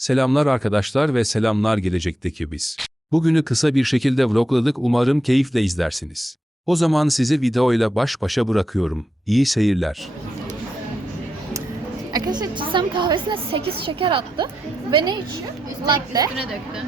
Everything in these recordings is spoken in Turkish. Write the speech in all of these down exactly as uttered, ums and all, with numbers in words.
Selamlar arkadaşlar ve selamlar gelecekteki biz. Bugünü kısa bir şekilde vlogladık, umarım keyifle izlersiniz. O zaman sizi videoyla baş başa bırakıyorum. İyi seyirler. Arkadaşlar Çisem kahvesine sekiz şeker attı ve ne içiyor? Latte. Üstüne döktü.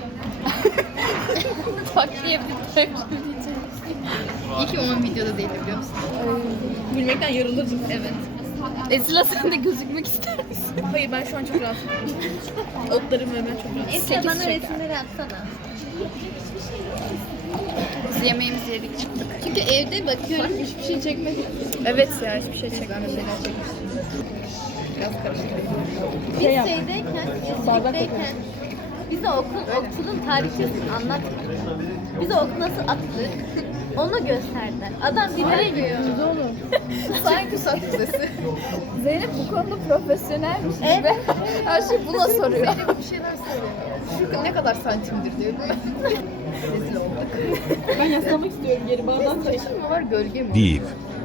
Tak diye bir tepki. İyi ki onun videoda değildi biliyor musun? Gülmekten yarılırız. Evet. Esila sen de gözükmek ister misin? Hayır ben şu an çok rahatım. Otlarım ve ben çok rahatım. Esila bana resimleri atsana. Biz yemeğimizi yedik çıktık. Çünkü evde bakıyorum hiçbir şey çekmedik. Evet ya hiçbir şey çekmedik. şeyler çekmiş. Biraz karışık. Biz şeydeyken, Esirlik'teyken bize okul, okulun tarihçesini anlatmadı. Bize okul nasıl atılır onu gösterdiler. Adam bir nereye gidiyoruz oğlum? Sanki saat müzesi. Zeynep bu konuda profesyonelmiş gibi. Evet. Her şey buna soruyor. Zeynep bir şeyler söylüyor. Şu ne kadar santimdir diyor değil mi? Rezil olduk. Ben yaslamak istiyorum geri bağdan. Saçın mı var gölge mi? Değil.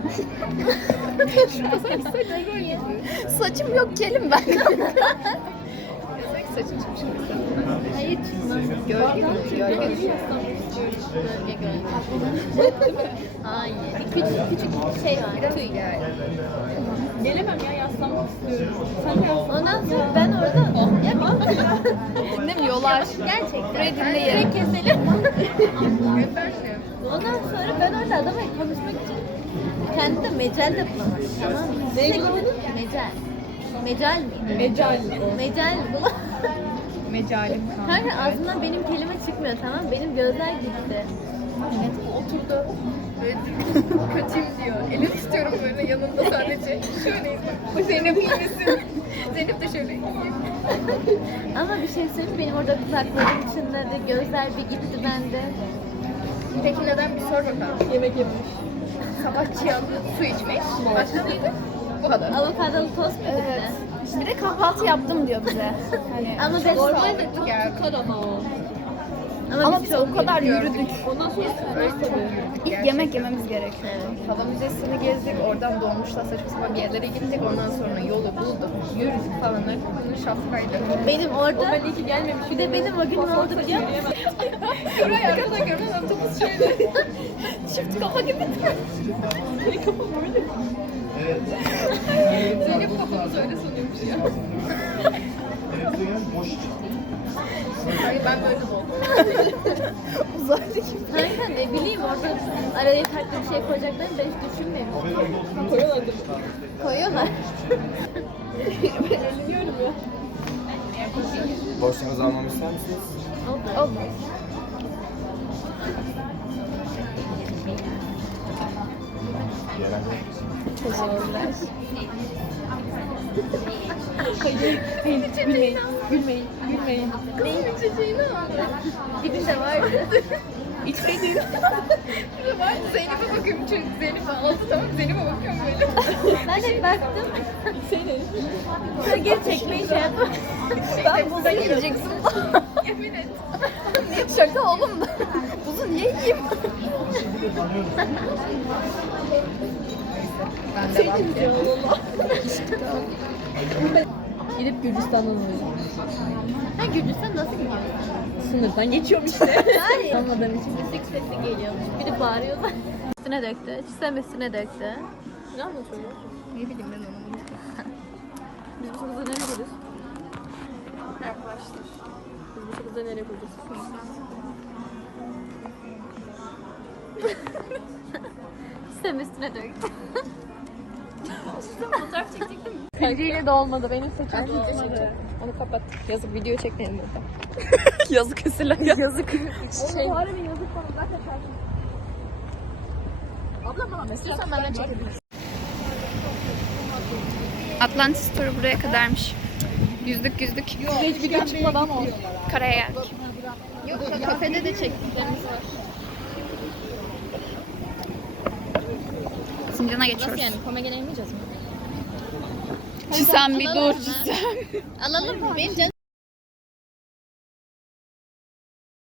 Sanki saçın gölge. Saçım yok kelim ben. Sanki saçın çıkmış gibi. Hayır çıkmaz. Gölge mi? Gölge mi? Gölge gölge. Hayır. Bir küçük küçük şey var. Tüy. Yani. Gelemem ya yaslanmak istiyorum. Sen de Ondan sonra ben orada ya dinlemiyorlar. gerçekten. Burayı dinleyin. Direkt keselim. Efendim? Ondan sonra ben orada adamla konuşmak için kendi de mecal de bulamadım. Tamam mı? Neyi Sürekli- bulamadın? Mecal. Mecal miydi? Mecal. Mecal bulamadım. Mecalim kan. Kanka ağzımdan benim kelime çıkmıyor, tamam mı? Benim gözler gitti. Evet bu oturdu. Böyle kötüyüm diyor. Elini tutuyorum böyle yanında sadece. Şöyleyiz bak. Bu Zeynep iyi misin? Zeynep de şöyle. Ama bir şey söyleyeyim, benim orada kulaklarım çınladı, gözler bir gitti bende. Peki neden bir sor bakalım. Yemek yemiş. Sabah çiğ su içmiş. Başka neydi? Bu kadar. Avokadolu tost mu Evet. dedi? Bir de kahvaltı yaptım diyor bize. Hani Ama ben Normalde çok geldi. ama o. Ama, Ama biz biz o kadar gördük. yürüdük. Ondan sonra Öyle tabii. İlk yemek yememiz gerekiyor. Hala Müzesi'ni gezdik. Oradan dolmuşlar saçma sapan bir yerlere gittik. Ondan sonra yolu bulduk. Yürüdük falan. Bunun şapkaydı. benim orada, Ben iyi ki gelmemiş. bir de benim o gün ne oldu biliyor musun? Şuraya arkadan görmem otobüs şöyle. Çift kafa gibi. Benim kafam böyle. Zeynep kafamız öyle sanıyormuş ya. Hayır ben böyle oldum. Uzaylı gibi. Kanka ne bileyim orada araya farklı bir şey koyacaklarını ben hiç düşünmemiştim. Koyuyorlardır. Koyuyorlar. Ben eğleniyorum ya. Borçlarınızı almamı ister misiniz? Oldu. Olmaz. Teşekkürler. Hayır, hayır, gülmeyin, gülmeyin, gülmeyin. Neyin içeceğini aldı. Dibinde vardı. İçseydin. Şurada var. Zeynep'e bakıyorum çocuk. Zeynep'e aldı tamam. Zeynep'e bakıyorum böyle. Ben de baktım. Senin. Sonra geri çekmeyi şey yaptım. Ben buza gireceksin. Yemin et. Şaka oğlum da. Buzu niye yiyeyim? Ben Şey devam diyeceğim ediyorum. valla. Gidip Gürcistan'dan alacağım. Ha Gürcistan nasıl gidiyor? Sınırdan geçiyorum işte. Hayır. Anladığım için. Müzik sesi geliyormuş. Biri bağırıyorlar. Üstüne döktü. Çisem üstüne döktü. Ne anlatıyorsun? Ne bileyim ben onu. Biz bu kızla nereye gidiyoruz? Yaklaştık. Biz bu kızla nereye gidiyoruz? Çisem üstüne döktü. Fotoğraf çekecektim. Silgiyle de olmadı. Benim saçım da olmadı. Onu kapat. Yazık video çekmeyelim burada. Yazık esirler. Yazık. Şey. Onu bari bir yazık bana zaten karşı. Abla bana mesaj at. Benden çekebilirsin. Atlantis turu buraya kadarmış. Yüzdük yüzdük. Hiç video çıkmadı ama olsun. Karaya geldik. Yok kafede de çektiklerimiz var. Sincan'a geçiyoruz. Yani komegene inmeyeceğiz mi? Çisem bir dur Çisem. Alalım mı? Benim canım